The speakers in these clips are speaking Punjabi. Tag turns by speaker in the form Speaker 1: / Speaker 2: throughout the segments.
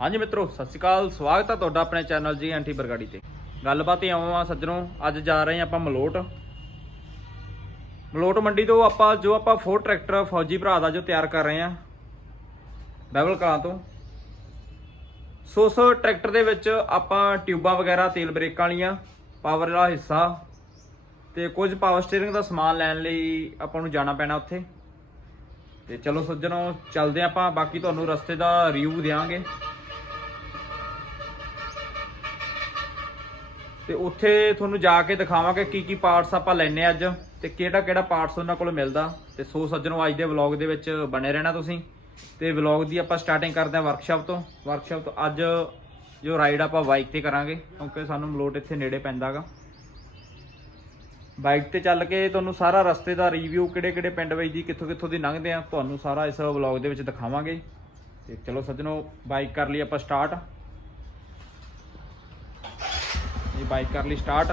Speaker 1: ਹਾਂਜੀ ਮਿੱਤਰੋ, ਸਤਿ ਸ਼੍ਰੀ ਅਕਾਲ। ਸਵਾਗਤ ਹੈ ਤੁਹਾਡਾ ਆਪਣੇ ਚੈਨਲ ਜੀ ਐਂਟੀ ਬਰਗਾੜੀ ਤੇ। ਗੱਲਬਾਤ ਹੀ ਆਵਾਂ ਸੱਜਣੋ, ਅੱਜ ਜਾ ਰਹੇ ਹਾਂ ਆਪਾਂ ਮਲੋਟ। ਮਲੋਟ ਮੰਡੀ ਤੋਂ ਆਪਾਂ, ਜੋ ਆਪਾਂ ਫੋਰ ਟਰੈਕਟਰ ਫੌਜੀ ਭਰਾ ਦਾ ਜੋ ਤਿਆਰ ਕਰ ਰਹੇ ਹਾਂ ਬੈਬਲ ਕਲਾਂ ਤੋਂ। ਸੋ ਉਸ ਟਰੈਕਟਰ ਦੇ ਵਿੱਚ ਆਪਾਂ ਟਿਊਬਾਂ ਵਗੈਰਾ, ਤੇਲ ਬ੍ਰੇਕਾਂ ਵਾਲੀਆਂ ਪਾਵਰ ਵਾਲਾ ਹਿੱਸਾ ਤੇ ਕੁਝ ਪਾਵਰ ਸਟੀਅਰਿੰਗ ਦਾ ਸਮਾਨ ਲੈਣ ਲਈ ਆਪਾਂ ਨੂੰ ਜਾਣਾ ਪੈਣਾ ਉੱਥੇ। ਤੇ ਚਲੋ ਸੱਜਣੋ, ਚੱਲਦੇ ਹਾਂ ਆਪਾਂ, ਬਾਕੀ ਤੁਹਾਨੂੰ ਰਸਤੇ ਦਾ ਰਿਵਿਊ ਦੇਵਾਂਗੇ ਤੇ ਉੱਥੇ ਤੁਹਾਨੂੰ ਜਾ ਕੇ ਦਿਖਾਵਾਂਗੇ ਕੀ ਕੀ ਪਾਰਟਸ ਆਪਾਂ ਲੈਣੇ ਅੱਜ ਤੇ ਕਿਹੜਾ ਕਿਹੜਾ ਪਾਰਟਸ ਉਹਨਾਂ ਕੋਲ ਮਿਲਦਾ। ਤੇ ਸੋ ਸੱਜਣੋ, ਅੱਜ ਦੇ ਵਲੌਗ ਦੇ ਵਿੱਚ ਬਣੇ ਰਹਿਣਾ ਤੁਸੀਂ। ਤੇ ਵਲੌਗ ਦੀ ਆਪਾਂ ਸਟਾਰਟਿੰਗ ਕਰਦੇ ਹਾਂ ਵਰਕਸ਼ਾਪ ਤੋਂ। ਵਰਕਸ਼ਾਪ ਤੋਂ ਅੱਜ ਜੋ ਰਾਈਡ ਆਪਾਂ ਬਾਈਕ ਤੇ ਕਰਾਂਗੇ, ਕਿਉਂਕਿ ਸਾਨੂੰ ਮਲੋਟ ਇੱਥੇ ਨੇੜੇ ਪੈਂਦਾਗਾ। ਬਾਈਕ ਤੇ ਚੱਲ ਕੇ ਤੁਹਾਨੂੰ ਸਾਰਾ ਰਸਤੇ ਦਾ ਰਿਵਿਊ ਕਿਹੜੇ ਕਿਹੜੇ ਪਿੰਡ ਵਿੱਚ ਦੀ, ਕਿੱਥੋਂ ਕਿੱਥੋਂ ਦੀ ਲੰਘਦੇ ਆ ਤੁਹਾਨੂੰ ਸਾਰਾ ਇਸ ਵਲੌਗ ਦੇ ਵਿੱਚ ਦਿਖਾਵਾਂਗੇ। ਤੇ ਚਲੋ ਸੱਜਣੋ ਬਾਈਕ ਕਰ ਲਈ ਆਪਾਂ ਸਟਾਰਟ ਇਹ ਬਾਈਕ ਕਰ ਲਈ ਸਟਾਰਟ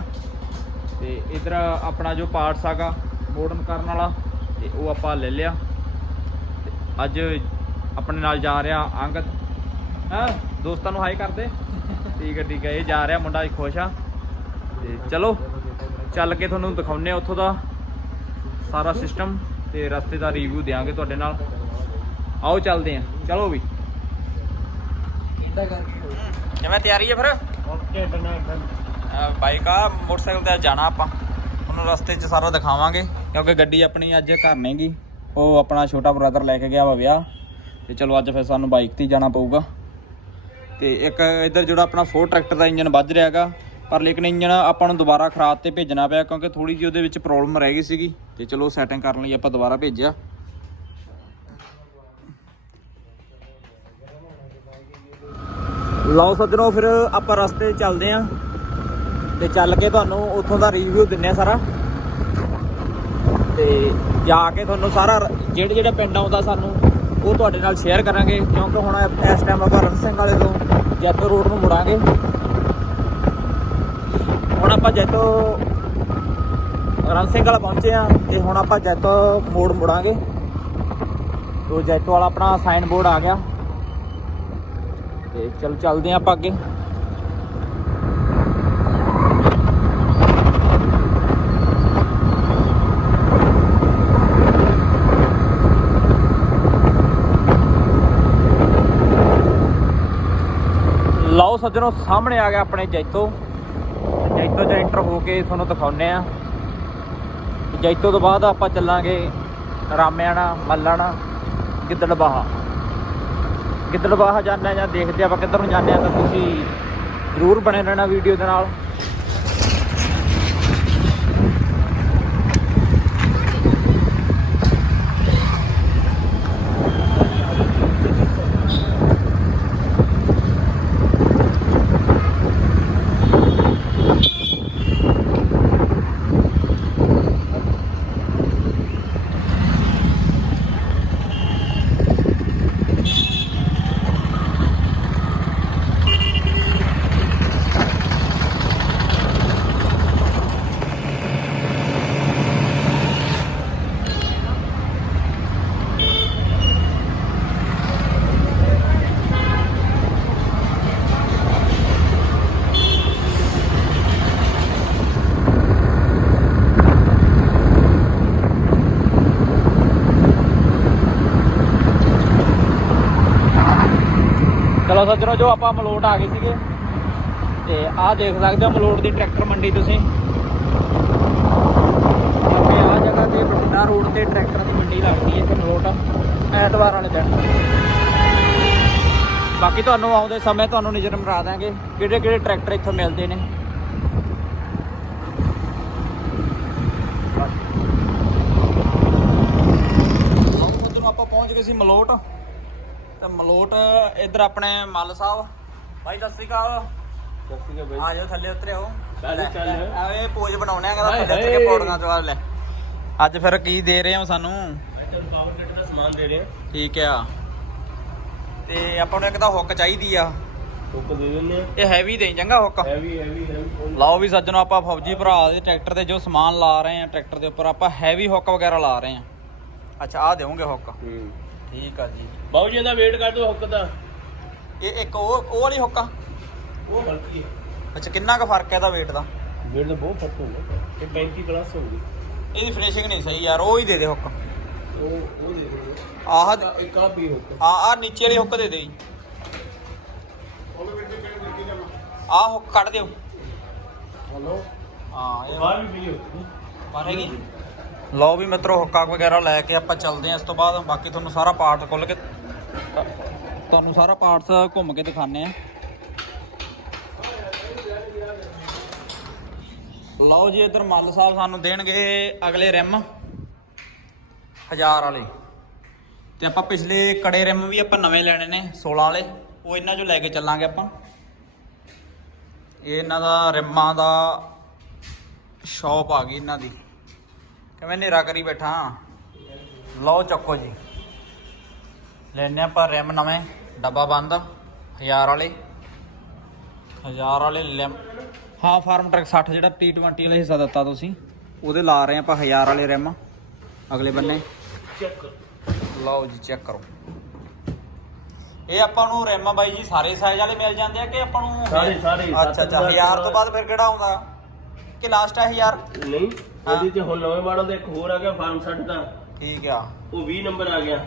Speaker 1: ਤੇ ਇਧਰ ਆਪਣਾ ਜੋ ਪਾਰਟਸ ਆਗਾ ਮੋਡਰਨ ਕਰਨ ਵਾਲਾ ਤੇ ਉਹ ਆਪਾਂ ਲੈ ਲਿਆ। ਤੇ ਅੱਜ ਆਪਣੇ ਨਾਲ ਜਾ ਰਿਹਾ ਅੰਗਦ। ਹਾਂ? ਦੋਸਤਾਂ ਨੂੰ ਹਾਈ ਕਰਦੇ। ਠੀਕ ਹੈ ਠੀਕ ਹੈ ਇਹ ਜਾ ਰਿਹਾ ਮੁੰਡਾ ਖੁਸ਼ ਆ। ਤੇ ਚਲੋ ਚੱਲ ਕੇ ਤੁਹਾਨੂੰ ਦਿਖਾਉਨੇ ਆ ਉੱਥੋਂ ਦਾ ਸਾਰਾ ਸਿਸਟਮ ਤੇ ਰਸਤੇ ਦਾ ਰਿਵਿਊ ਦੇਵਾਂਗੇ ਤੁਹਾਡੇ ਨਾਲ। ਆਓ ਚੱਲਦੇ ਆ ਚਲੋ ਵੀ।
Speaker 2: ਇਦਾਂ ਕਰਕੇ
Speaker 1: ਕਿਵੇਂ ਤਿਆਰੀ ਹੈ ਫਿਰ।
Speaker 2: ਓਕੇ ਡਨ ਡਨ
Speaker 1: ਬਾਈਕ ਆ ਮੋਟਰਸਾਈਕਲ ਤੇ ਜਾਣਾ ਆਪਾਂ। ਉਹਨੂੰ ਰਸਤੇ 'ਚ ਸਾਰਾ ਦਿਖਾਵਾਂਗੇ, ਕਿਉਂਕਿ ਗੱਡੀ ਆਪਣੀ ਅੱਜ ਘਰ ਨਹੀਂਗੀ ਉਹ ਆਪਣਾ ਛੋਟਾ ਬ੍ਰਦਰ ਲੈ ਕੇ ਗਿਆ ਵਾ ਵਿਆਹ। ਤੇ ਚਲੋ ਅੱਜ ਫਿਰ ਸਾਨੂੰ ਬਾਈਕ ਤੇ ਹੀ ਜਾਣਾ ਪਊਗਾ। ਤੇ ਇੱਕ ਇੱਧਰ ਜਿਹੜਾ ਆਪਣਾ ਫੋਰ ਟਰੈਕਟਰ ਦਾ ਇੰਜਨ ਵੱਜ ਰਿਹਾਗਾ ਪਰ ਲੇਕਿਨ ਇੰਜਨ ਆਪਾਂ ਨੂੰ ਦੁਬਾਰਾ ਖਰਾਬ ਤੇ ਭੇਜਣਾ ਪਿਆ, ਕਿਉਂਕਿ ਥੋੜੀ ਜਿਹੀ ਉਹਦੇ ਵਿੱਚ ਪ੍ਰੋਬਲਮ ਰਹਿ ਗਈ ਸੀਗੀ। ਤੇ ਚਲੋ ਸੈਟਿੰਗ ਕਰਨ ਲਈ ਆਪਾਂ ਦੁਬਾਰਾ ਭੇਜਿਆ। ਲਓ ਸੱਜਣੋ, ਫਿਰ ਆਪਾਂ ਰਸਤੇ ਚੱਲਦੇ ਆਂ। ਤੇ ਚੱਲ ਕੇ ਤੁਹਾਨੂੰ ਉੱਥੋਂ ਦਾ ਰਿਵਿਊ ਦਿੰਨੇ ਆ ਸਾਰਾ। ਤੇ ਜਾ ਕੇ ਤੁਹਾਨੂੰ ਸਾਰਾ ਜਿਹੜੇ ਜਿਹੜੇ ਪਿੰਡ ਆਉਂਦਾ ਸਾਨੂੰ, ਉਹ ਤੁਹਾਡੇ ਨਾਲ ਸ਼ੇਅਰ ਕਰਾਂਗੇ, ਕਿਉਂਕਿ ਹੁਣ ਇਸ ਟਾਈਮ ਆਪਾਂ ਰਣ ਸਿੰਘ ਵਾਲੇ ਤੋਂ ਜੈਤੋ ਰੋਡ ਨੂੰ ਮੁੜਾਂਗੇ। ਹੁਣ ਆਪਾਂ ਜੈਤੋ ਰਣ ਸਿੰਘ ਵਾਲਾ ਪਹੁੰਚੇ ਆ ਤੇ ਹੁਣ ਆਪਾਂ ਜੈਤੋ ਮੋੜ ਮੁੜਾਂਗੇ। ਤੋ ਜੈਤੋ ਵਾਲਾ ਆਪਣਾ ਸਾਈਨ ਬੋਰਡ ਆ ਗਿਆ। ਤੇ ਚਲ ਚੱਲਦੇ ਆ ਆਪਾਂ ਅੱਗੇ ਲਓ ਸੱਜਣੋ, ਸਾਹਮਣੇ ਆ ਗਿਆ ਆਪਣੇ ਜੈਤੋ। ਜੈਤੋ ਚ ਐਂਟਰ ਹੋ ਕੇ ਤੁਹਾਨੂੰ ਦਿਖਾਉਨੇ ਆ ਜੈਤੋ ਤੋਂ ਬਾਅਦ ਆਪਾਂ ਚੱਲਾਂਗੇ ਰਾਮਿਆਣਾ, ਮੱਲਣਾ, ਗਿੱਦੜਬਾਹਾ। ਗਿੱਦੜਬਾਹਾ ਜਾਂਦੇ ਜਾਂ ਦੇਖਦੇ ਆਪਾਂ ਕਿੱਧਰ ਨੂੰ ਜਾਂਦੇ ਆ ਤਾਂ ਤੁਸੀਂ ਜ਼ਰੂਰ ਬਣੇ ਰਹਿਣਾ ਵੀਡੀਓ ਦੇ ਨਾਲ। ਸੱਜਣੋ ਜੋ ਆਪਾਂ ਮਲੋਟ ਆ ਗਏ ਸੀਗੇ। ਤੇ ਆਹ ਦੇਖ ਸਕਦੇ ਹੋ ਮਲੋਟ ਦੀ ਟਰੈਕਟਰ ਮੰਡੀ ਤੁਸੀਂ। ਕਿਉਂਕਿ ਆਹ ਜਗ੍ਹਾ ਤੇ ਬਠਿੰਡਾ ਰੋਡ ਤੇ ਟਰੈਕਟਰ ਦੀ ਮੰਡੀ ਲੱਗਦੀ ਹੈ ਇੱਥੇ ਮਲੋਟ, ਐਤਵਾਰ ਵਾਲੇ ਦਿਨ। ਬਾਕੀ ਤੁਹਾਨੂੰ ਆਉਂਦੇ ਸਮੇਂ ਤੁਹਾਨੂੰ ਨਜ਼ਰ ਮਰਾ ਦਾਂਗੇ ਕਿਹੜੇ ਕਿਹੜੇ ਟਰੈਕਟਰ ਇੱਥੋਂ ਮਿਲਦੇ ਨੇ। ਆਪਾਂ ਪਹੁੰਚ ਗਏ ਸੀ ਮਲੋਟ। ਤੇ ਮਲੋਟ ਇੱਧਰ ਆਪਣੇ ਮੱਲ ਸਾਹਿਬ। ਭਾਈ ਸਤਿ ਸ਼੍ਰੀ ਅਕਾਲ।
Speaker 2: ਸਸਤੀ ਕਾ
Speaker 1: ਆ ਜਾਓ ਥੱਲੇ ਉਤਰਿਓ
Speaker 2: ਚੱਲ, ਚੱਲ।
Speaker 1: ਆਵੇ ਪੋਜ ਬਣਾਉਣੇ ਆ ਕਹਿੰਦਾ
Speaker 2: ਹਾਏ,
Speaker 1: ਥੱਲੇ ਉਤਰ ਕੇ
Speaker 2: ਹਾਏ।
Speaker 1: ਪੌੜੀਆਂ ਤੋਂ ਆ ਲੈ। ਅੱਜ ਫਿਰ ਕੀ ਦੇ ਰਹੇ ਹੋ ਸਾਨੂੰ?
Speaker 2: ਮੈਂ ਤੁਹਾਨੂੰ ਪਾਵਰ ਕਟਰ ਦਾ ਸਮਾਨ ਦੇ ਰਿਹਾ।
Speaker 1: ਠੀਕ ਆ। ਤੇ ਆਪਾਂ ਨੂੰ ਇੱਕ ਤਾਂ ਹੁੱਕ ਚਾਹੀਦੀ ਆ।
Speaker 2: ਹੁੱਕ ਦੇ ਦਿੰਦੇ ਆ।
Speaker 1: ਇਹ ਹੈਵੀ ਦੇ ਚੰਗਾ ਹੁੱਕ।
Speaker 2: ਹੈਵੀ ਹੈਵੀ ਹੈਵੀ
Speaker 1: ਲਾਓ ਵੀ ਸੱਜਣੋ ਆਪਾਂ ਫੌਜੀ ਭਰਾ ਦੇ ਟਰੈਕਟਰ ਤੇ ਜੋ ਸਮਾਨ ਲਾ ਰਹੇ ਆ ਟਰੈਕਟਰ ਦੇ ਉੱਪਰ ਆਪਾਂ ਹੈਵੀ ਹੁੱਕ ਵਗੈਰਾ ਲਾ ਰਹੇ ਆ। ਅੱਛਾ ਆ ਦੇਵੋਗੇ ਹੁੱਕ।
Speaker 2: ਹੂੰ।
Speaker 1: ਠੀਕ ਆ ਜੀ।
Speaker 2: ਬਾਬੂ ਜੀ ਦਾ ਵੇਟ ਕਰ ਦਿਓ ਹੁੱਕ ਦਾ।
Speaker 1: ਇਹ ਇੱਕ ਉਹ ਉਹ ਵਾਲੀ ਹੁੱਕਾ
Speaker 2: ਉਹ ਹਲਕੀ ਹੈ
Speaker 1: ਅੱਛਾ ਕਿੰਨਾ ਕੁ ਫ਼ਰਕ ਹੈ ਇਹਦਾ weight ਦਾ?
Speaker 2: ਵੇਟ ਦਾ ਬਹੁਤ ਫ਼ਰਕ ਹੁੰਦਾ ਇਹ 35 ਪਲੱਸ ਹੋਊਗੀ।
Speaker 1: ਇਹਦੀ ਫਿਨਿਸ਼ਿੰਗ ਨਹੀਂ ਸਹੀ ਯਾਰ ਉਹ ਹੀ ਦੇ ਦੇ ਹੁੱਕ।
Speaker 2: ਉਹ ਉਹ ਦੇ ਦਿਓ
Speaker 1: ਆਹ
Speaker 2: ਇੱਕ ਆ ਵੀ ਹੋਊਗਾ
Speaker 1: ਆ ਆ ਨੀਚੇ ਵਾਲੀ ਹੁੱਕ ਦੇ ਦੇ ਜੀ। ਆਹ ਹੁੱਕ ਕੱਢ ਦਿਓ।
Speaker 2: ਹਲੋ
Speaker 1: ਹਾਂ ਇਹ
Speaker 2: ਬਾਹਰ ਵੀ ਵੀ ਹੋਊਗੀ।
Speaker 1: ਮਾਰੇਗੀ ਲਓ ਵੀ ਮਿੱਤਰੋ, ਹੁੱਕਾ ਵਗੈਰਾ ਲੈ ਕੇ ਆਪਾਂ ਚੱਲਦੇ ਹਾਂ ਇਸ ਤੋਂ ਬਾਅਦ। ਬਾਕੀ ਤੁਹਾਨੂੰ ਸਾਰਾ ਪਾਰਟ ਖੁੱਲ ਕੇ ਤੁਹਾਨੂੰ ਸਾਰਾ ਪਾਰਟਸ ਘੁੰਮ ਕੇ ਦਿਖਾਣੇ ਆ ਲਓ ਜੀ, ਇਧਰ ਮੱਲ ਸਾਹਿਬ ਸਾਨੂੰ ਦੇਣਗੇ ਅਗਲੇ ਰਿਮ 1000 ਵਾਲੇ। ਤੇ ਆਪਾਂ ਪਿਛਲੇ ਕੜੇ ਰਿਮ ਵੀ ਆਪਾਂ ਨਵੇਂ ਲੈਣੇ ਨੇ 16 ਵਾਲੇ। ਉਹ ਇਹਨਾਂ ਚੋਂ ਲੈ ਕੇ ਚੱਲਾਂਗੇ ਆਪਾਂ। ਇਹ ਇਹਨਾਂ ਦਾ ਰਿਮਾਂ ਦਾ ਸ਼ੌਪ ਆ ਗਈ ਇਹਨਾਂ ਦੀ। ਕਿਵੇਂ ਹਨੇਰਾ ਕਰੀ ਬੈਠਾ ਲਓ ਚੱਕੋ ਜੀ। ਲੈਣੇ ਆਪਾਂ ਰਿਮ ਨਵੇਂ ਡੱਬਾ ਬੰਦ 1000 ਵਾਲੇ। 1000 ਵਾਲੇ ਲਿਮ ਹਾਂ ਫਾਰਮ ਟਰੈਕ 60 ਜਿਹੜਾ T20 ਵਾਲਾ ਹਿੱਸਾ ਦਿੱਤਾ ਤੁਸੀਂ। ਉਹਦੇ ਲਾ ਰਹੇ ਆਪਾਂ 1000 ਵਾਲੇ ਰਿਮ ਅਗਲੇ ਬੰਨੇ।
Speaker 2: ਚੈੱਕ
Speaker 1: ਲਓ ਜੀ ਚੈੱਕ ਕਰੋ। ਇਹ ਆਪਾਂ ਨੂੰ ਰਿਮ ਬਾਈ ਜੀ ਸਾਰੇ ਸਾਈਜ਼ ਵਾਲੇ ਮਿਲ ਜਾਂਦੇ ਆ ਕਿ ਆਪਾਂ ਨੂੰ
Speaker 2: ਸਾਰੇ- ਸਾਰੇ,
Speaker 1: ਅੱਛਾ ਅੱਛਾ
Speaker 2: ਹਜ਼ਾਰ
Speaker 1: 1000 ਤੋਂ ਬਾਅਦ ਫਿਰ ਕਿਹੜਾ ਆਉਂਦਾ? ਕਿ ਲਾਸਟ ਹੈ 1000
Speaker 2: ਨਹੀਂ।
Speaker 1: ਹਾਂ।
Speaker 2: ਇਹਦੇ ਚ ਹੁਣ ਨਵੇਂ ਮਾਡਲ ਦਾ ਇੱਕ ਹੋਰ ਆ ਗਿਆ ਫਾਰਮ 60 ਦਾ।
Speaker 1: ਠੀਕ ਆ।
Speaker 2: ਉਹ 20 ਨੰਬਰ ਆ ਗਿਆ।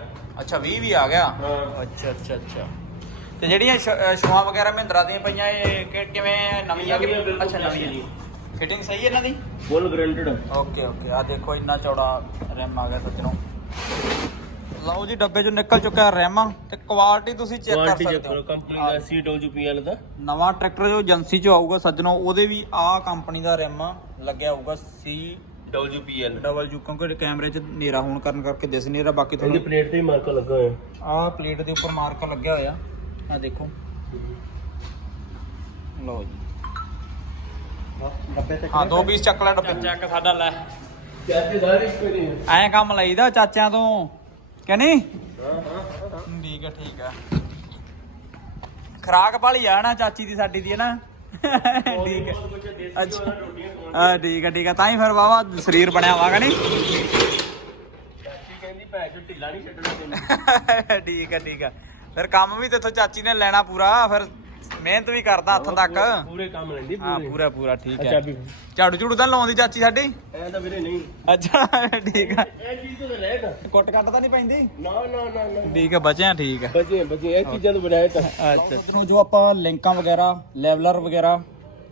Speaker 1: ਅੱਛਾ 20 ਵੀ ਆ ਗਿਆ?
Speaker 2: ਹਾਂ।
Speaker 1: ਅੱਛਾ ਅੱਛਾ ਅੱਛਾ। ਤੇ ਜਿਹੜੀਆਂ ਸ਼ੂਆਂ ਵਗੈਰਾ ਮਹਿੰਦਰਾ ਦੀਆਂ ਪਈਆਂ ਇਹ ਕਿ- ਕਿਵੇਂ ਨਵੀਆਂ ਕਿ ਅੱਛਾ
Speaker 2: ਨਵੀਆਂ
Speaker 1: ਫਿਟਿੰਗ ਸਹੀ ਹੈ ਇਹਨਾਂ ਦੀ?
Speaker 2: Full guaranteed
Speaker 1: okay okay. ਆ ਦੇਖੋ ਇੰਨਾ ਚੌੜਾ ਰਿਮ ਆ ਗਿਆ ਸੱਜਣੋ। ਲਓ ਜੀ ਡੱਬੇ ਚੋਂ ਨਿਕਲ ਚੁੱਕਿਆ ਰਿਮ ਤੇ ਕੁਆਲਿਟੀ ਤੁਸੀਂ ਚੈੱਕ ਕਰ
Speaker 2: ਕੁਆਲਿਟੀ ਚੈੱਕ
Speaker 1: ਸਕਦੇ
Speaker 2: ਕਰੋ
Speaker 1: ਹੋ।
Speaker 2: ਕੰਪਨੀ ਦਾ CWPL ਦਾ
Speaker 1: ਨਵਾਂ ਟਰੈਕਟਰ ਜੋ ਏਜੰਸੀ ਚ ਆਊਗਾ ਸੱਜਣੋ ਉਹਦੇ ਵੀ ਆਹ ਕੰਪਨੀ ਦਾ ਰਿਮ ਲੱਗਿਆ ਹੋਊਗਾ ਸੀ
Speaker 2: WPL
Speaker 1: ਡਬਲ ਯੂ ਕਿਉਂਕਿ ਕੈਮਰੇ 'ਚ ਹਨੇਰਾ ਹੋਣ ਕਾਰਨ ਕਰਕੇ ਦਿਸ ਨਹੀਂ ਰਿਹਾ ਬਾਕੀ
Speaker 2: ਇਹਦੀ
Speaker 1: ਤੁਹਾਨੂੰ
Speaker 2: ਪਲੇਟ ਤੇ ਹੀ ਮਾਰਕਰ ਲੱਗਾ ਹੋਇਆ।
Speaker 1: ਆਹ ਪਲੇਟ ਦੇ ਉੱਪਰ ਮਾਰਕਰ ਲੱਗਿਆ ਹੋਇਆ। ਆ ਦੇਖੋ। ਲਓ ਜੀ।
Speaker 2: ਡੱਬੇ ਤੇ
Speaker 1: ਹਾਂ ਦੋ ਪੀਸ ਚੱਕ ਲੈ ਡੱਬੇ। ਚੱਕ ਸਾਡਾ ਲੈ।
Speaker 2: ਚਾਚੇ ਸਾਰੇ ਇੱਕੋ ਹੀ। ਨੇ
Speaker 1: ਐਂ ਕੰਮ ਲਈਦਾ ਚਾਚਿਆਂ ਤੋਂ ਕਿ ਨਹੀਂ?
Speaker 2: ਹਾਂ ਹਾਂ
Speaker 1: ਠੀਕ ਹੈ ਠੀਕ ਹੈ। ਖਰਾਕ ਭਾਲੀ ਆ ਨਾ ਚਾਚੀ ਦੀ ਸਾਡੀ ਦੀ ਹੈ ਨਾ। ਠੀਕ ਹੈ। ਅੱਛਾ ਹਾਂ ਠੀਕ ਹੈ ਠੀਕ ਹੈ ਤਾਂ ਹੀ ਫਿਰ ਵਾਵਾ ਸਰੀਰ ਬਣਿਆ ਵਾਗਾ ਨਹੀਂ
Speaker 2: ਚਾਚੀ ਕਹਿੰਦੀ ਭੈ ਚ ਢਿੱਲਾ ਨਹੀਂ ਛੱਡਣਾ ਤੈਨੂੰ
Speaker 1: ਠੀਕ ਹੈ ਠੀਕ ਹੈ ਫਿਰ ਕੰਮ ਵੀ ਤੇਥੋਂ ਚਾਚੀ ਨੇ ਲੈਣਾ ਪੂਰਾ ਫਿਰ ਮਿਹਨਤ ਵੀ ਕਰਦਾ ਹੱਥ ਤੱਕ
Speaker 2: ਪੂਰੇ- ਪੂਰੇ ਕੰਮ ਲੈਂਦੀ
Speaker 1: ਹਾਂ
Speaker 2: ਪੂਰੇ
Speaker 1: ਪੂਰਾ ਪੂਰਾ ਠੀਕ
Speaker 2: ਅੱਛਾ
Speaker 1: ਹੈ
Speaker 2: ਵੀ
Speaker 1: ਝਾੜੂ ਝੂੜੂ ਤਾਂ ਲਾਉਂਦੀ ਚਾਚੀ ਸਾਡੀ
Speaker 2: ਐ ਤਾਂ ਵੀਰੇ ਨਹੀਂ
Speaker 1: ਅੱਛਾ ਠੀਕ ਹੈ
Speaker 2: ਇਹ ਚੀਜ਼ ਤਾਂ ਰਹੇਗਾ
Speaker 1: ਕੁੱਟ ਕੱਟ ਤਾਂ ਨਹੀਂ ਪੈਂਦੀ
Speaker 2: ਨਾ ਨਾ ਨਾ ਨਾ
Speaker 1: ਠੀਕ ਹੈ ਬਚਿਆ ਠੀਕ ਹੈ
Speaker 2: ਬਚੇ ਬਚੇ ਇਹ ਚੀਜ਼ਾਂ ਤੋਂ ਬਣਾਇਆ ਤਾਂ
Speaker 1: ਅੱਛਾ ਜਦੋਂ ਜੋ ਆਪਾਂ ਲਿੰਕਾਂ ਵਗੈਰਾ ਲੈਵਲਰ ਵਗੈਰਾ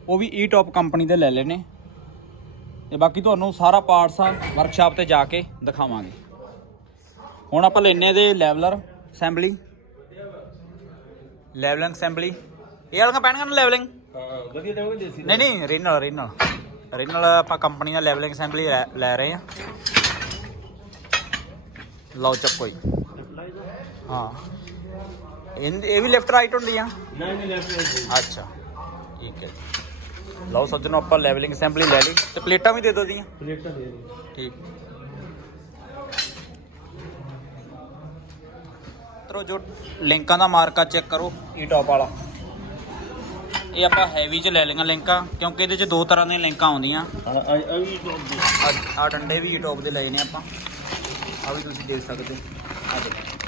Speaker 1: ਉਹ ਵੀ ਈ ਟੌਪ ਕੰਪਨੀ ਦੇ ਲੈ ਲੈਨੇ ਤੇ ਬਾਕੀ ਤੁਹਾਨੂੰ ਸਾਰਾ ਪਾਰਟਸ ਆ ਵਰਕਸ਼ਾਪ ਤੇ ਜਾ ਕੇ ਦਿਖਾਵਾਂਗੇ। ਹੁਣ ਆਪਾਂ ਲੈਨੇ ਦੇ ਲੈਵਲਰ ਅਸੈਂਬਲੀ ਲੈਵਲਿੰਗ ਅਸੈਂਬਲੀ ਇਹ ਵਾਲੀਆਂ ਪੈਣਗੀਆਂ ਨਾ ਲੈਵਲਿੰਗ
Speaker 2: ਹਾਂ ਵਧੀਆ ਦੇਵੋਗੇ ਦੇਸੀ
Speaker 1: ਨਹੀਂ ਨਹੀਂ ਰੀਨਲ ਰੀਨਲ ਰੀਨਲ ਆਪਾਂ ਕੰਪਨੀ ਦਾ ਲੈਵਲਿੰਗ ਅਸੈਂਬਲੀ ਲੈ ਰਹੇ ਆ ਲਓ ਚੱਕੋ ਜੀ। ਹਾਂ। ਇਹ ਵੀ ਲੈਫਟ ਰਾਈਟ ਹੁੰਦੀ ਆ?
Speaker 2: ਨਹੀਂ ਨਹੀਂ ਲੈਫਟ
Speaker 1: ਅੱਛਾ। ਠੀਕ ਹੈ। ਲਓ ਸੱਜਣੋ ਆਪਾਂ ਲੈਵਲਿੰਗ ਅਸੈਂਬਲੀ ਲੈ ਲਈ। ਤੇ ਪਲੇਟਾਂ ਵੀ ਦੇ ਦੋ ਦੀਆਂ।
Speaker 2: ਪਲੇਟਾਂ ਦੇ ਦੇ
Speaker 1: ਠੀਕ। ਤਰੋ ਜੋ ਲਿੰਕਾਂ ਦਾ ਮਾਰਕਾ ਚੈੱਕ ਕਰੋ ਈ ਟੌਪ ਵਾਲਾ। ਇਹ ਆਪਾਂ ਹੈਵੀ ਚ ਲੈ ਲਈਆਂ ਲਿੰਕਾਂ ਕਿਉਂਕਿ ਇਹਦੇ ਚ ਦੋ ਤਰ੍ਹਾਂ ਦੀਆਂ ਲਿੰਕਾਂ ਆਉਂਦੀਆਂ।
Speaker 2: ਆ ਆ ਵੀ ਦੋ। ਦੇ
Speaker 1: ਆ ਡੰਡੇ ਵੀ ਈ ਟੌਪ ਦੇ ਲਏ ਨੇ ਆਪਾਂ। ਆ ਵੀ ਤੁਸੀਂ ਦੇਖ ਸਕਦੇ ਆ ਦੇਖੋ।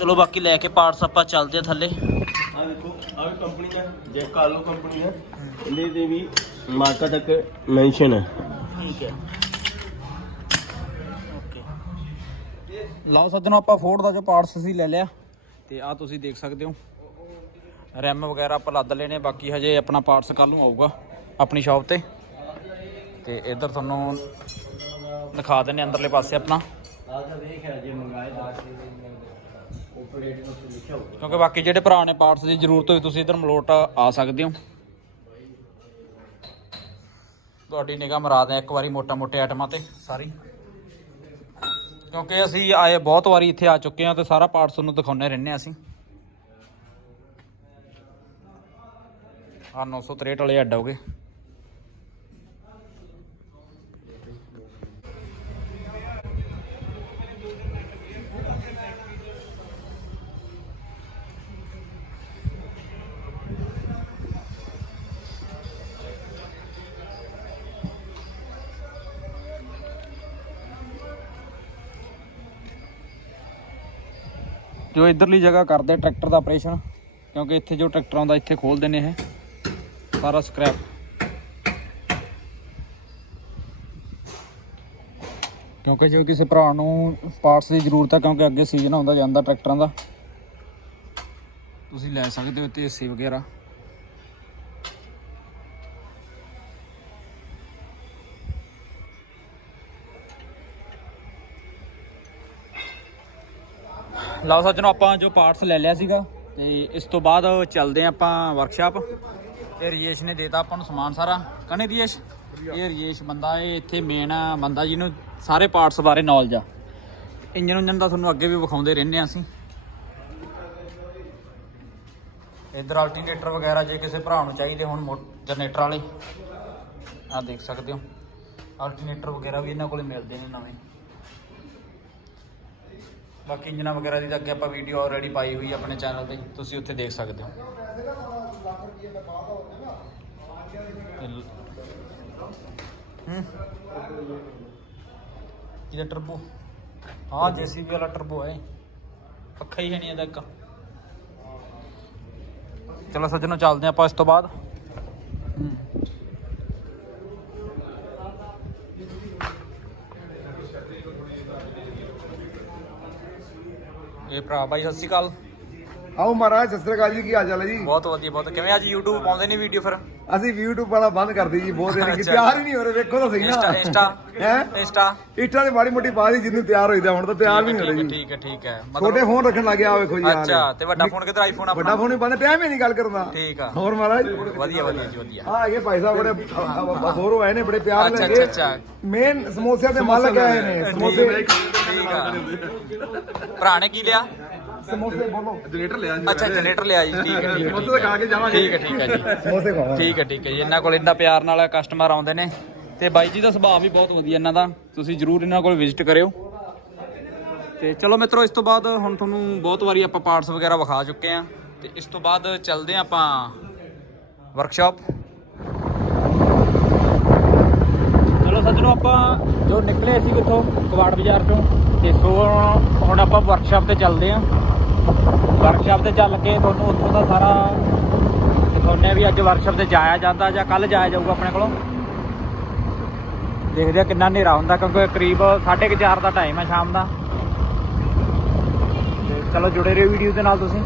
Speaker 1: ਚਲੋ ਬਾਕੀ ਲੈ ਕੇ ਪਾਰਟਸ ਆਪਾਂ ਚੱਲਦੇ ਆ ਥੱਲੇ।
Speaker 2: ਆ ਦੇਖੋ ਆ ਵੀ ਕੰਪਨੀ ਦਾ ਜੇ ਕਾਲੋ ਕੰਪਨੀ ਹੈ। ਇਹਦੇ ਤੇ ਵੀ ਮਾਰਕਾ ਤੱਕ ਮੈਂਸ਼ਨ ਹੈ।
Speaker 1: ਠੀਕ ਹੈ। ਓਕੇ ਲਓ ਸੱਜਣੋ ਆਪਾਂ ਫੋਰਡ ਦਾ ਜੋ ਪਾਰਟਸ ਅਸੀਂ ਲੈ ਲਿਆ ਤੇ ਆ ਤੁਸੀਂ ਦੇਖ ਸਕਦੇ ਹੋ। ਰੈਮ ਵਗੈਰਾ ਆਪਾਂ ਲੱਦ ਲੈਣੇ ਬਾਕੀ ਹਜੇ ਆਪਣਾ ਪਾਰਟਸ ਕੱਲ ਨੂੰ ਆਊਗਾ ਆਪਣੀ ਸ਼ਾਪ ਤੇ। ਤੇ ਇੱਧਰ ਤੁਹਾਨੂੰ ਦਿਖਾ ਦਿੰਨੇ ਅੰਦਰਲੇ ਪਾਸੇ ਆਪਣਾ।
Speaker 2: ਆ ਤਾਂ ਦੇਖ ਹੈ ਜੇ ਮੰਗਾਏ ਦਾ ਉਹ ਪਲੇਟ ਨੂੰ ਲਿਖਿਆ ਹੋਊਗਾ।
Speaker 1: ਕਿਉਂਕਿ ਬਾਕੀ ਜਿਹੜੇ ਭਰਾ ਪਾਰਟਸ ਦੀ ਜ਼ਰੂਰਤ ਹੋਈ, ਤੁਸੀਂ ਇੱਧਰ ਮਲੋਟ ਆ ਸਕਦੇ ਹੋ। ਤੁਹਾਡੀ ਨਿਗਾਹ ਮਰਾ ਦਿਆਂ ਇੱਕ ਵਾਰੀ ਮੋਟਾ ਮੋਟੇ ਆਈਟਮਾਂ ਤੇ, ਸਾਰੀ। ਕਿਉਂਕਿ ਅਸੀਂ ਆਏ ਬਹੁਤ ਵਾਰੀ ਇੱਥੇ ਆ ਚੁੱਕੇ ਹਾਂ ਤੇ ਸਾਰਾ ਪਾਰਟਸ ਤੁਹਾਨੂੰ ਦਿਖਾਉਂਦੇ ਰਹਿੰਦੇ ਹਾਂ ਅਸੀਂ। ਆ 963 ਵਾਲੇ ਅੱਡ ਹੋਗੇ ਜੋ ਇਧਰਲੀ ਜਗ੍ਹਾ ਕਰਦੇ ਟਰੈਕਟਰ ਦਾ ਆਪਰੇਸ਼ਨ ਕਿਉਂਕਿ ਇੱਥੇ ਜੋ ਟਰੈਕਟਰ ਆਉਂਦਾ, ਇੱਥੇ ਖੋਲਦੇ ਨੇ ਇਹ। ਸਾਰਾ ਸਕ੍ਰੈਪ ਕਿਉਂਕਿ ਜੋ ਕਿਸੇ ਭਰਾ ਨੂੰ ਪਾਰਟਸ ਦੀ ਜ਼ਰੂਰਤ ਹੈ ਕਿਉਂਕਿ ਅੱਗੇ ਸੀਜ਼ਨ ਆਉਂਦਾ, ਜਾਂਦਾ ਟਰੈਕਟਰਾਂ ਦਾ, ਤੁਸੀਂ ਲੈ ਸਕਦੇ ਹੋ ਤੇ ਏਸੀ ਵਗੈਰਾ। ਲਓ ਸੱਜਣੋ ਆਪਾਂ ਜੋ ਪਾਰਟਸ ਲੈ ਲਿਆ ਸੀਗਾ ਤੇ ਇਸ ਤੋਂ ਬਾਅਦ ਚੱਲਦੇ ਹਾਂ ਆਪਾਂ ਵਰਕਸ਼ਾਪ ਤੇ ਰਿਏਸ਼ ਨੇ ਦੇਤਾ ਆਪਾਂ ਨੂੰ ਸਮਾਨ ਸਾਰਾ। ਕਹਨੇ ਰੀਏਸ਼ ਇਹ ਰਿਏਸ਼ ਬੰਦਾ, ਇਹ ਇੱਥੇ ਮੇਨ ਬੰਦਾ ਜਿਹਨੂੰ ਸਾਰੇ ਪਾਰਟਸ ਬਾਰੇ ਨੌਲੇਜ ਆ। ਇੰਜਨ ਉਂਜਨ ਦਾ ਤੁਹਾਨੂੰ ਅੱਗੇ ਵੀ ਵਿਖਾਉਂਦੇ ਰਹਿੰਦੇ ਹਾਂ ਅਸੀਂ। ਇਧਰ ਅਲਟਰਨੇਟਰ ਵਗੈਰਾ ਜੇ ਕਿਸੇ ਭਰਾ ਨੂੰ ਚਾਹੀਦੇ ਹੁਣ ਜਨਰੇਟਰ ਵਾਲੇ। ਆ ਦੇਖ ਸਕਦੇ ਹੋ। ਅਲਟਰਨੇਟਰ ਵਗੈਰਾ ਵੀ ਇਹਨਾਂ ਕੋਲੇ ਮਿਲਦੇ ਨੇ ਨਵੇਂ। ਬਾਕੀ ਇੰਜਨਾਂ ਵਗੈਰਾ ਦੀ ਤਾਂ ਅੱਗੇ ਆਪਾਂ ਵੀਡੀਓ ਆਲਰੇਡੀ ਪਾਈ ਹੋਈ ਹੈ ਆਪਣੇ ਚੈਨਲ ਤੇ ਤੁਸੀਂ ਉੱਥੇ ਦੇਖ ਸਕਦੇ ਹੋ ਤੇ ਲ- ਹੂੰ ਇਹਦਾ ਟਰਬੋ ਹਾਂ ਜੀਸੀਬੀ ਵਾਲਾ ਟਰਬੋ ਹੈ ਪੱਖਾ ਹੀ ਹੈ ਨਹੀਂ ਇਹਦਾ ਇੱਕ ਚਲੋ ਸੱਜਣੋ ਚੱਲਦੇ ਆਪਾਂ ਇਸ ਤੋਂ ਬਾਅਦ ਇਹ ਭਰਾ ਬਾਈ ਸਤਿ ਸ਼੍ਰੀ ਅਕਾਲ।
Speaker 3: ਆਓ ਮਹਾਰਾਜ ਸਤਿ ਸ੍ਰੀ ਅਕਾਲ ਜੀ ਕੀ ਹਾਲ ਚਾਲ ਹੈ ਜੀ?
Speaker 1: ਬਹੁਤ ਵਧੀਆ ਬਹੁਤ ਕਿਵੇਂ ਅੱਜ YouTube ਪਾਉਂਦੇ ਨਹੀਂ ਵੀਡੀਓ ਫਿਰ?
Speaker 3: ਅਸੀਂ YouTube ਵਾਲਾ ਬੰਦ ਕਰਦੀ ਜੀ ਬਹੁਤ ਦਿਨ ਕੀ। ਤਿਆਰ ਹੀ ਨਹੀਂ ਹੋ ਰਹੇ ਵੇਖੋ ਤਾਂ ਸਹੀ
Speaker 1: ਇੰਸਟਾ
Speaker 3: ਨਾ।
Speaker 1: ਇੰਸਟਾ
Speaker 3: ਹੈ?
Speaker 1: ਇੰਸਟਾ।
Speaker 3: ਇੱਟਾਂ ਦੀ ਮਾੜੀ ਮੋਟੀ ਬਾਤ ਹੀ ਜਿੰਨੂੰ ਤਿਆਰ ਹੋਈਦਾ ਹੁਣ ਤਾਂ ਤਿਆਰ ਵੀ ਨਹੀਂ ਹੋ ਰਹੇ।
Speaker 1: ਠੀਕ ਹੈ ਠੀਕ ਹੈ।
Speaker 3: ਛੋਟੇ ਫੋਨ ਰੱਖਣ ਲੱਗੇ ਆ ਵੇਖੋ ਜੀ
Speaker 1: ਅੱਛਾ ਤੇ ਵੱਡਾ ਫੋਨ ਕਿਧਰ ਆਈਫੋਨ
Speaker 3: ਵੱਡਾ
Speaker 1: ਆਪਣਾ?
Speaker 3: ਫੋਨ ਹੀ ਬੰਦ ਟਾਈਮ ਹੀ ਨਹੀਂ ਗੱਲ ਕਰਨ ਦਾ।
Speaker 1: ਠੀਕ ਆ।
Speaker 3: ਹੋਰ ਮਹਾਰਾਜ?
Speaker 1: ਵਧੀਆ ਵਧੀਆ ਜੀ ਵਧੀਆ।
Speaker 3: ਆ ਹੈਗੇ ਭਾਈ ਸਾਹਿਬ ਬੜੇ ਹੋਰ ਆਏ ਨੇ ਬੜੇ ਪਿਆਰ ਲੱਗੇ।
Speaker 1: ਅੱਛਾ, ਅੱਛਾ।
Speaker 3: ਮੇਨ ਸਮੋਸਿਆਂ ਦੇ ਮਾਲਕ ਆਏ ਨੇ। ਸਮੋਸੇ।
Speaker 1: ਠੀਕ ਆ। ਭਰਾ ਨੇ ਕੀ ਲਿਆ?
Speaker 3: ਸਮੋਸੇ ਬੋਲੋ।
Speaker 1: ਅੱਛਾ ਜਨਰੇਟਰ ਲਿਆ ਜੀ ਠੀਕ ਹੈ ਠੀਕ ਹੈ ਸਮੋਸੇ ਖਾ ਕੇ ਜਾਵਾਂਗੇ। ਠੀਕ ਹੈ ਠੀਕ ਹੈ ਜੀ।
Speaker 3: ਸਮੋਸੇ ਖਾਓ
Speaker 1: ਠੀਕ ਹੈ ਠੀਕ ਹੈ ਜੀ। ਇਹਨਾਂ ਕੋਲ ਇੰਨਾ ਪਿਆਰ ਨਾਲ ਕਸਟਮਰ ਆਉਂਦੇ ਨੇ। ਤੇ ਬਾਈ ਜੀ ਦਾ ਸੁਭਾਅ ਵੀ ਬਹੁਤ ਵਧੀਆ ਇਹਨਾਂ ਦਾ। ਤੁਸੀਂ ਜਰੂਰ ਇਹਨਾਂ ਕੋਲ ਵਿਜ਼ਿਟ ਕਰਿਓ। ਤੇ ਚਲੋ ਮਿੱਤਰੋ ਇਸ ਤੋਂ ਬਾਅਦ ਹੁਣ ਤੁਹਾਨੂੰ ਬਹੁਤ ਵਾਰੀ ਆਪਾਂ ਪਾਰਟਸ ਵਗੈਰਾ ਵਿਖਾ ਚੁੱਕੇ ਆ ਤੇ ਇਸ ਤੋਂ ਬਾਅਦ ਚੱਲਦੇ ਆ ਆਪਾਂ ਵਰਕਸ਼ਾਪ ਚਲੋ ਸੱਜਣੋ ਆਪਾਂ ਜੋ ਨਿਕਲੇ ਸੀ ਕਿੱਥੋਂ? ਕਵਾੜ ਬਾਜ਼ਾਰ ਚੋਂ। ਤੇ ਸੋ ਹੁਣ ਆਪਾਂ ਵਰਕਸ਼ਾਪ ਤੇ ਚੱਲਦੇ ਆ ਵਰਕਸ਼ਾਪ ਤੇ ਚੱਲ ਕੇ ਤੁਹਾਨੂੰ ਉੱਥੋਂ ਦਾ ਸਾਰਾ ਦਿਖਾਉਂਦੇ ਆ ਵੀ ਅੱਜ ਵਰਕਸ਼ਾਪ ਤੇ ਜਾਇਆ ਜਾਂਦਾ ਜਾਂ ਕੱਲ ਜਾਇਆ ਜਾਊਗਾ ਆਪਣੇ ਕੋਲੋਂ। ਦੇਖਦੇ ਆ ਕਿੰਨਾ ਹਨੇਰਾ ਹੁੰਦਾ, ਕਿਉਂਕਿ ਕਰੀਬ 4:30 ਦਾ ਟਾਈਮ ਹੈ ਸ਼ਾਮ ਦਾ। ਚਲੋ ਜੁੜੇ ਰਹੋ ਵੀਡੀਓ ਦੇ ਨਾਲ ਤੁਸੀਂ।